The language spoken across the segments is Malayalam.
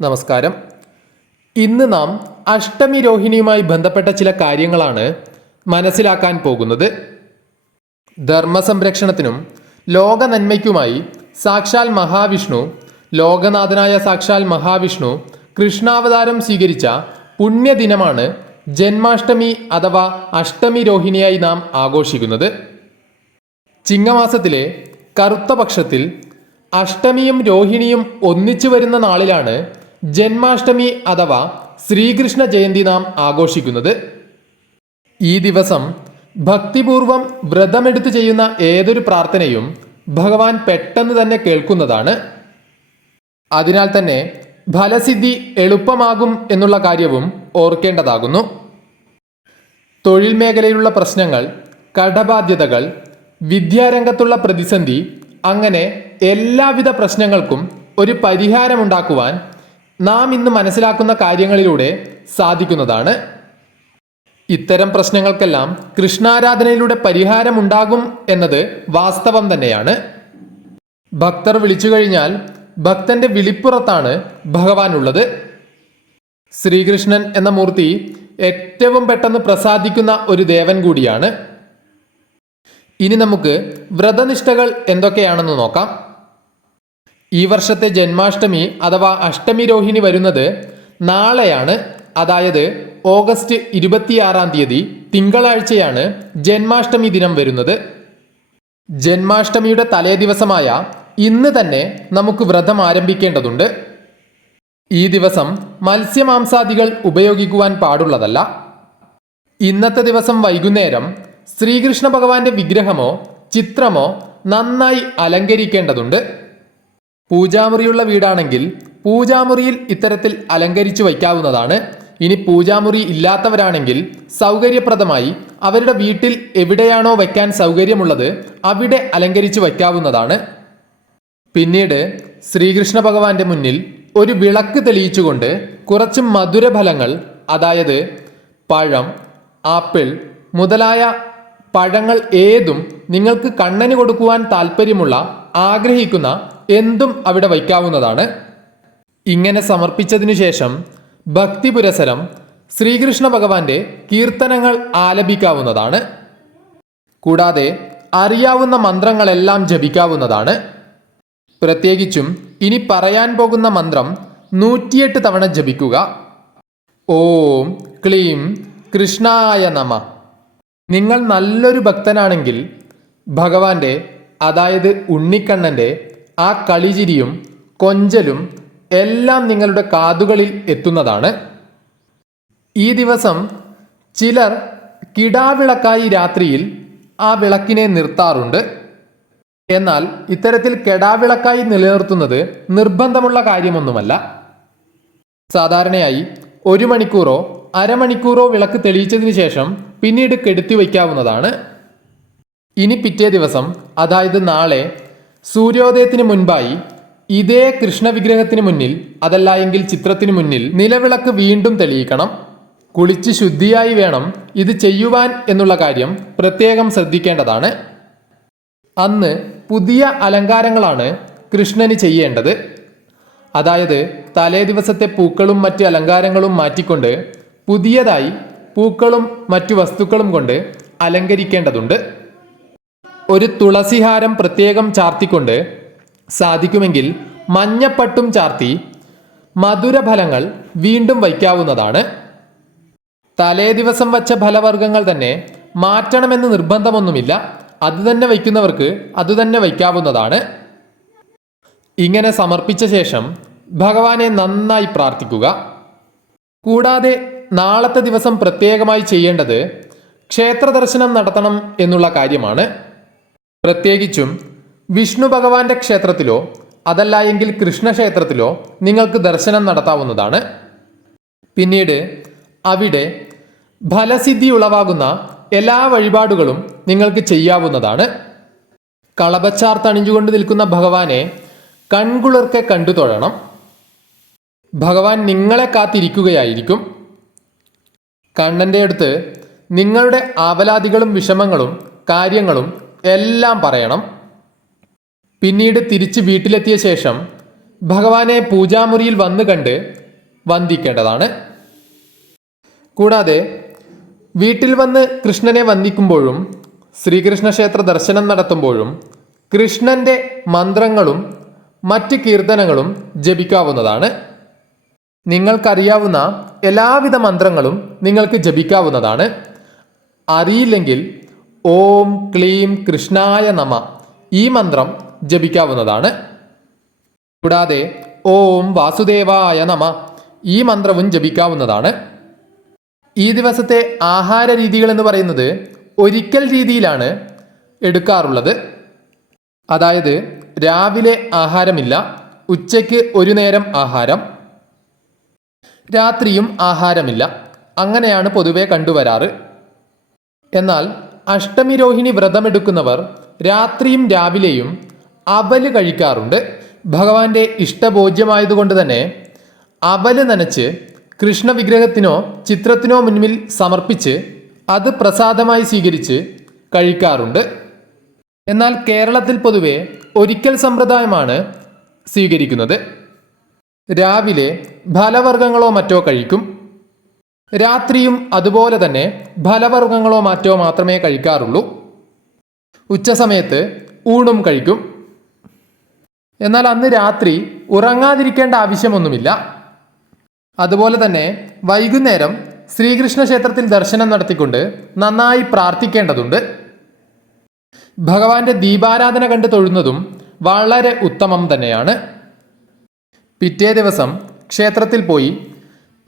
നമസ്കാരം. ഇന്ന് നാം അഷ്ടമി രോഹിണിയുമായി ബന്ധപ്പെട്ട ചില കാര്യങ്ങളാണ് മനസ്സിലാക്കാൻ പോകുന്നത്. ധർമ്മസംരക്ഷണത്തിനും ലോക നന്മയ്ക്കുമായി സാക്ഷാൽ മഹാവിഷ്ണു ലോകനാഥനായ സാക്ഷാൽ മഹാവിഷ്ണു കൃഷ്ണാവതാരം സ്വീകരിച്ച പുണ്യദിനമാണ് ജന്മാഷ്ടമി അഥവാ അഷ്ടമി രോഹിണിയായി നാം ആഘോഷിക്കുന്നത്. ചിങ്ങമാസത്തിലെ കറുത്ത പക്ഷത്തിൽ അഷ്ടമിയും രോഹിണിയും ഒന്നിച്ചു വരുന്ന നാളിലാണ് ജന്മാഷ്ടമി അഥവാ ശ്രീകൃഷ്ണ ജയന്തി നാം ആഘോഷിക്കുന്നത് ഈ ദിവസം ഭക്തിപൂർവം വ്രതമെടുത്ത് ചെയ്യുന്ന ഏതൊരു പ്രാർത്ഥനയും ഭഗവാൻ പെട്ടെന്ന് തന്നെ കേൾക്കുന്നതാണ്. അതിനാൽ തന്നെ ഫലസിദ്ധി എളുപ്പമാകും എന്നുള്ള കാര്യവും ഓർക്കേണ്ടതാകുന്നു. തൊഴിൽ മേഖലയിലുള്ള പ്രശ്നങ്ങൾ കടബാധ്യതകൾ വിദ്യാരംഗത്തുള്ള പ്രതിസന്ധി അങ്ങനെ എല്ലാവിധ പ്രശ്നങ്ങൾക്കും ഒരു പരിഹാരമുണ്ടാക്കുവാൻ നാം ഇന്ന് മനസ്സിലാക്കുന്ന കാര്യങ്ങളിലൂടെ സാധിക്കുന്നതാണ്. ഇത്തരം പ്രശ്നങ്ങൾക്കെല്ലാം കൃഷ്ണാരാധനയിലൂടെ പരിഹാരമുണ്ടാകും എന്നത് വാസ്തവം തന്നെയാണ്. ഭക്തർ വിളിച്ചു കഴിഞ്ഞാൽ ഭക്തന്റെ വിളിപ്പുറത്താണ് ഭഗവാൻ ഉള്ളത് ശ്രീകൃഷ്ണൻ എന്ന മൂർത്തി ഏറ്റവും പെട്ടെന്ന് പ്രസാദിക്കുന്ന ഒരു ദേവൻ കൂടിയാണ്. ഇനി നമുക്ക് വ്രതനിഷ്ഠകൾ എന്തൊക്കെയാണെന്ന് നോക്കാം. ഈ വർഷത്തെ ജന്മാഷ്ടമി അഥവാ അഷ്ടമി രോഹിണി വരുന്നത് നാളെയാണ്. അതായത് ഓഗസ്റ്റ് ഇരുപത്തിയാറാം തീയതി തിങ്കളാഴ്ചയാണ് ജന്മാഷ്ടമി ദിനം വരുന്നത്. ജന്മാഷ്ടമിയുടെ തലേ ദിവസമായ ഇന്ന് തന്നെ നമുക്ക് വ്രതം ആരംഭിക്കേണ്ടതുണ്ട്. ഈ ദിവസം മത്സ്യമാംസാദികൾ ഉപയോഗിക്കുവാൻ പാടുള്ളതല്ല. ഇന്നത്തെ ദിവസം വൈകുന്നേരം ശ്രീകൃഷ്ണ ഭഗവാന്റെ വിഗ്രഹമോ ചിത്രമോ നന്നായി അലങ്കരിക്കേണ്ടതുണ്ട്. പൂജാമുറിയുള്ള വീടാണെങ്കിൽ പൂജാമുറിയിൽ ഇത്തരത്തിൽ അലങ്കരിച്ചു വയ്ക്കാവുന്നതാണ്. ഇനി പൂജാമുറി ഇല്ലാത്തവരാണെങ്കിൽ സൗകര്യപ്രദമായി അവരുടെ വീട്ടിൽ എവിടെയാണോ വയ്ക്കാൻ സൗകര്യമുള്ളത് അവിടെ അലങ്കരിച്ചു വയ്ക്കാവുന്നതാണ്. പിന്നീട് ശ്രീകൃഷ്ണ ഭഗവാന്റെ മുന്നിൽ ഒരു വിളക്ക് തെളിയിച്ചുകൊണ്ട് കുറച്ച് മധുരഫലങ്ങൾ അതായത് പഴം ആപ്പിൾ മുതലായ പഴങ്ങൾ ഏതും നിങ്ങൾക്ക് കണ്ണന് കൊടുക്കുവാൻ താല്പര്യമുള്ള ആഗ്രഹിക്കുന്ന എന്തും അവിടെ വയ്ക്കാവുന്നതാണ്. ഇങ്ങനെ സമർപ്പിച്ചതിനു ശേഷം ഭക്തി പുരസരം ശ്രീകൃഷ്ണ ഭഗവാന്റെ കീർത്തനങ്ങൾ ആലപിക്കാവുന്നതാണ്. കൂടാതെ അറിയാവുന്ന മന്ത്രങ്ങളെല്ലാം ജപിക്കാവുന്നതാണ്. പ്രത്യേകിച്ചും ഇനി പറയാൻ പോകുന്ന മന്ത്രം നൂറ്റിയെട്ട് തവണ ജപിക്കുക. ഓം ക്ലീം കൃഷ്ണായ നമ. നിങ്ങൾ നല്ലൊരു ഭക്തനാണെങ്കിൽ ഭഗവാന്റെ അതായത് ഉണ്ണിക്കണ്ണന്റെ ആ കളിചിരിയും കൊഞ്ചലും എല്ലാം നിങ്ങളുടെ കാതുകളിൽ എത്തുന്നതാണ്. ഈ ദിവസം ചിലർ കിടാവിളക്കായി രാത്രിയിൽ ആ വിളക്കിനെ നിർത്താറുണ്ട്. എന്നാൽ ഇത്തരത്തിൽ കെടാവിളക്കായി നിലനിർത്തുന്നത് നിർബന്ധമുള്ള കാര്യമൊന്നുമല്ല. സാധാരണയായി ഒരു മണിക്കൂറോ അരമണിക്കൂറോ വിളക്ക് തെളിയിച്ചതിന് ശേഷം പിന്നീട് കെടുത്തി വയ്ക്കാവുന്നതാണ്. ഇനി പിറ്റേ ദിവസം അതായത് നാളെ സൂര്യോദയത്തിന് മുൻപായി ഇതേ കൃഷ്ണവിഗ്രഹത്തിന് മുന്നിൽ അതല്ല എങ്കിൽ ചിത്രത്തിന് മുന്നിൽ നിലവിളക്ക് വീണ്ടും തെളിയിക്കണം. കുളിച്ച് ശുദ്ധിയായി വേണം ഇത് ചെയ്യുവാൻ എന്നുള്ള കാര്യം പ്രത്യേകം ശ്രദ്ധിക്കേണ്ടതാണ്. അന്ന് പുതിയ അലങ്കാരങ്ങളാണ് കൃഷ്ണന് ചെയ്യേണ്ടത്. അതായത് തലേ ദിവസത്തെ പൂക്കളും മറ്റ് അലങ്കാരങ്ങളും മാറ്റിക്കൊണ്ട് പുതിയതായി പൂക്കളും മറ്റു വസ്തുക്കളും കൊണ്ട് അലങ്കരിക്കേണ്ടതുണ്ട്. ഒരു തുളസിഹാരം പ്രത്യേകം ചാർത്തിക്കൊണ്ട് സാധിക്കുമെങ്കിൽ മഞ്ഞപ്പട്ടും ചാർത്തി മധുരഫലങ്ങൾ വീണ്ടും വയ്ക്കാവുന്നതാണ്. തലേ ദിവസം വച്ച ഫലവർഗങ്ങൾ തന്നെ മാറ്റണമെന്ന് നിർബന്ധമൊന്നുമില്ല. അത് തന്നെ വയ്ക്കുന്നവർക്ക് അത് തന്നെ വയ്ക്കാവുന്നതാണ്. ഇങ്ങനെ സമർപ്പിച്ച ശേഷം ഭഗവാനെ നന്നായി പ്രാർത്ഥിക്കുക. കൂടാതെ നാളത്തെ ദിവസം പ്രത്യേകമായി ചെയ്യേണ്ടത് ക്ഷേത്ര ദർശനം നടത്തണം എന്നുള്ള കാര്യമാണ്. പ്രത്യേകിച്ചും വിഷ്ണു ഭഗവാന്റെ ക്ഷേത്രത്തിലോ അതല്ല എങ്കിൽ കൃഷ്ണക്ഷേത്രത്തിലോ നിങ്ങൾക്ക് ദർശനം നടത്താവുന്നതാണ്. പിന്നീട് അവിടെ ഫലസിദ്ധി ഉളവാകുന്ന എല്ലാ വഴിപാടുകളും നിങ്ങൾക്ക് ചെയ്യാവുന്നതാണ്. കളപച്ചാർ തണിഞ്ഞുകൊണ്ട് നിൽക്കുന്ന ഭഗവാനെ കൺകുളിർക്കെ കണ്ടു തൊഴണം. ഭഗവാൻ നിങ്ങളെ കാത്തിരിക്കുകയായിരിക്കും. കണ്ണന്റെ അടുത്ത് നിങ്ങളുടെ ആവലാദികളും വിഷമങ്ങളും കാര്യങ്ങളും എല്ലാം പറയണം. പിന്നീട് തിരിച്ച് വീട്ടിലെത്തിയ ശേഷം ഭഗവാനെ പൂജാമുറിയിൽ വന്നു കണ്ട് വന്ദിക്കേണ്ടതാണ്. കൂടാതെ വീട്ടിൽ വന്ന് കൃഷ്ണനെ വന്ദിക്കുമ്പോഴും ശ്രീകൃഷ്ണ ക്ഷേത്ര ദർശനം നടത്തുമ്പോഴും കൃഷ്ണന്റെ മന്ത്രങ്ങളും മറ്റ് കീർത്തനങ്ങളും ജപിക്കാവുന്നതാണ്. നിങ്ങൾക്കറിയാവുന്ന എല്ലാവിധ മന്ത്രങ്ങളും നിങ്ങൾക്ക് ജപിക്കാവുന്നതാണ്. അറിയില്ലെങ്കിൽ ഓം ക്ലീം കൃഷ്ണായ നമ. ഈ മന്ത്രം ജപിക്കാവുന്നതാണ്. കൂടാതെ ഓം വാസുദേവായ നമ. ഈ മന്ത്രവും ജപിക്കാവുന്നതാണ്. ഈ ദിവസത്തെ ആഹാര രീതികൾ എന്ന് പറയുന്നത് ഒരിക്കൽ രീതിയിലാണ് എടുക്കാറുള്ളത്. അതായത് രാവിലെ ആഹാരമില്ല ഉച്ചയ്ക്ക് ഒരു നേരം ആഹാരം രാത്രിയും ആഹാരമില്ല അങ്ങനെയാണ് പൊതുവെ കണ്ടുവരാറ്. എന്നാൽ അഷ്ടമി രോഹിണി വ്രതമെടുക്കുന്നവർ രാത്രിയും രാവിലെയും അവൽ കഴിക്കാറുണ്ട്. ഭഗവാന്റെ ഇഷ്ടഭോജ്യമായതുകൊണ്ട് തന്നെ അവൽ നനച്ച് കൃഷ്ണ വിഗ്രഹത്തിനോ ചിത്രത്തിനോ മുന്നിൽ സമർപ്പിച്ച് അത് പ്രസാദമായി സ്വീകരിച്ച് കഴിക്കാറുണ്ട്. എന്നാൽ കേരളത്തിൽ പൊതുവെ ഒരിക്കൽ സമ്പ്രദായമാണ് സ്വീകരിക്കുന്നത്. രാവിലെ ഫലവർഗങ്ങളോ മറ്റോ കഴിക്കും. രാത്രിയും അതുപോലെ തന്നെ ഫലവർഗങ്ങളോ മാറ്റോ മാത്രമേ കഴിക്കാറുള്ളൂ. ഉച്ചസമയത്ത് ഊണും കഴിക്കും. എന്നാൽ അന്ന് രാത്രി ഉറങ്ങാതിരിക്കേണ്ട ആവശ്യമൊന്നുമില്ല. അതുപോലെ തന്നെ വൈകുന്നേരം ശ്രീകൃഷ്ണ ക്ഷേത്രത്തിൽ ദർശനം നടത്തിക്കൊണ്ട് നന്നായി പ്രാർത്ഥിക്കേണ്ടതുണ്ട്. ഭഗവാന്റെ ദീപാരാധന കണ്ട് തൊഴുന്നതും വളരെ ഉത്തമം തന്നെയാണ്. പിറ്റേ ദിവസം ക്ഷേത്രത്തിൽ പോയി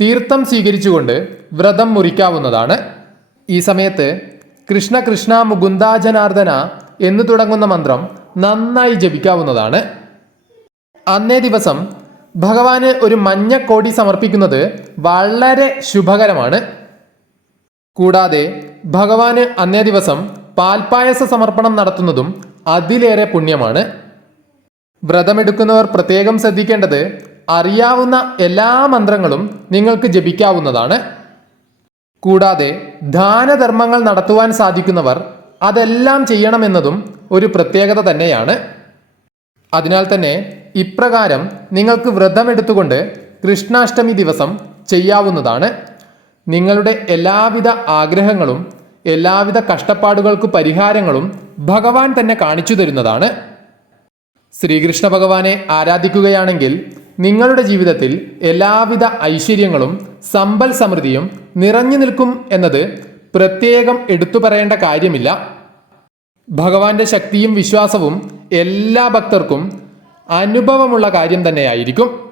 തീർത്ഥം സ്വീകരിച്ചുകൊണ്ട് വ്രതം മുറിക്കാവുന്നതാണ്. ഈ സമയത്ത് കൃഷ്ണ കൃഷ്ണ മുകുന്ദാജനാർദ്ദന എന്ന് തുടങ്ങുന്ന മന്ത്രം നന്നായി ജപിക്കാവുന്നതാണ്. അന്നേ ദിവസം ഭഗവാന് ഒരു മഞ്ഞക്കോടി സമർപ്പിക്കുന്നത് വളരെ ശുഭകരമാണ്. കൂടാതെ ഭഗവാന് അന്നേ ദിവസം പാൽപ്പായസ സമർപ്പണം നടത്തുന്നതും അതിലേറെ പുണ്യമാണ്. വ്രതമെടുക്കുന്നവർ പ്രത്യേകം ശ്രദ്ധിക്കേണ്ടത് അറിയാവുന്ന എല്ലാ മന്ത്രങ്ങളും നിങ്ങൾക്ക് ജപിക്കാവുന്നതാണ്. കൂടാതെ ദാനധർമ്മങ്ങൾ നടത്തുവാൻ സാധിക്കുന്നവർ അതെല്ലാം ചെയ്യണമെന്നതും ഒരു പ്രത്യേകത തന്നെയാണ്. അതിനാൽ തന്നെ ഇപ്രകാരം നിങ്ങൾക്ക് വ്രതമെടുത്തുകൊണ്ട് കൃഷ്ണാഷ്ടമി ദിവസം ചെയ്യാവുന്നതാണ്. നിങ്ങളുടെ എല്ലാവിധ ആഗ്രഹങ്ങളും എല്ലാവിധ കഷ്ടപ്പാടുകൾക്ക് പരിഹാരങ്ങളും ഭഗവാൻ തന്നെ കാണിച്ചു തരുന്നതാണ്. ശ്രീകൃഷ്ണ ഭഗവാനെ ആരാധിക്കുകയാണെങ്കിൽ നിങ്ങളുടെ ജീവിതത്തിൽ എല്ലാവിധ ഐശ്വര്യങ്ങളും സമ്പൽ സമൃദ്ധിയും നിറഞ്ഞു നിൽക്കും എന്നത് പ്രത്യേകം എടുത്തു പറയേണ്ട കാര്യമില്ല. ഭഗവാന്റെ ശക്തിയും വിശ്വാസവും എല്ലാ ഭക്തർക്കും അനുഭവമുള്ള കാര്യം തന്നെയായിരിക്കും.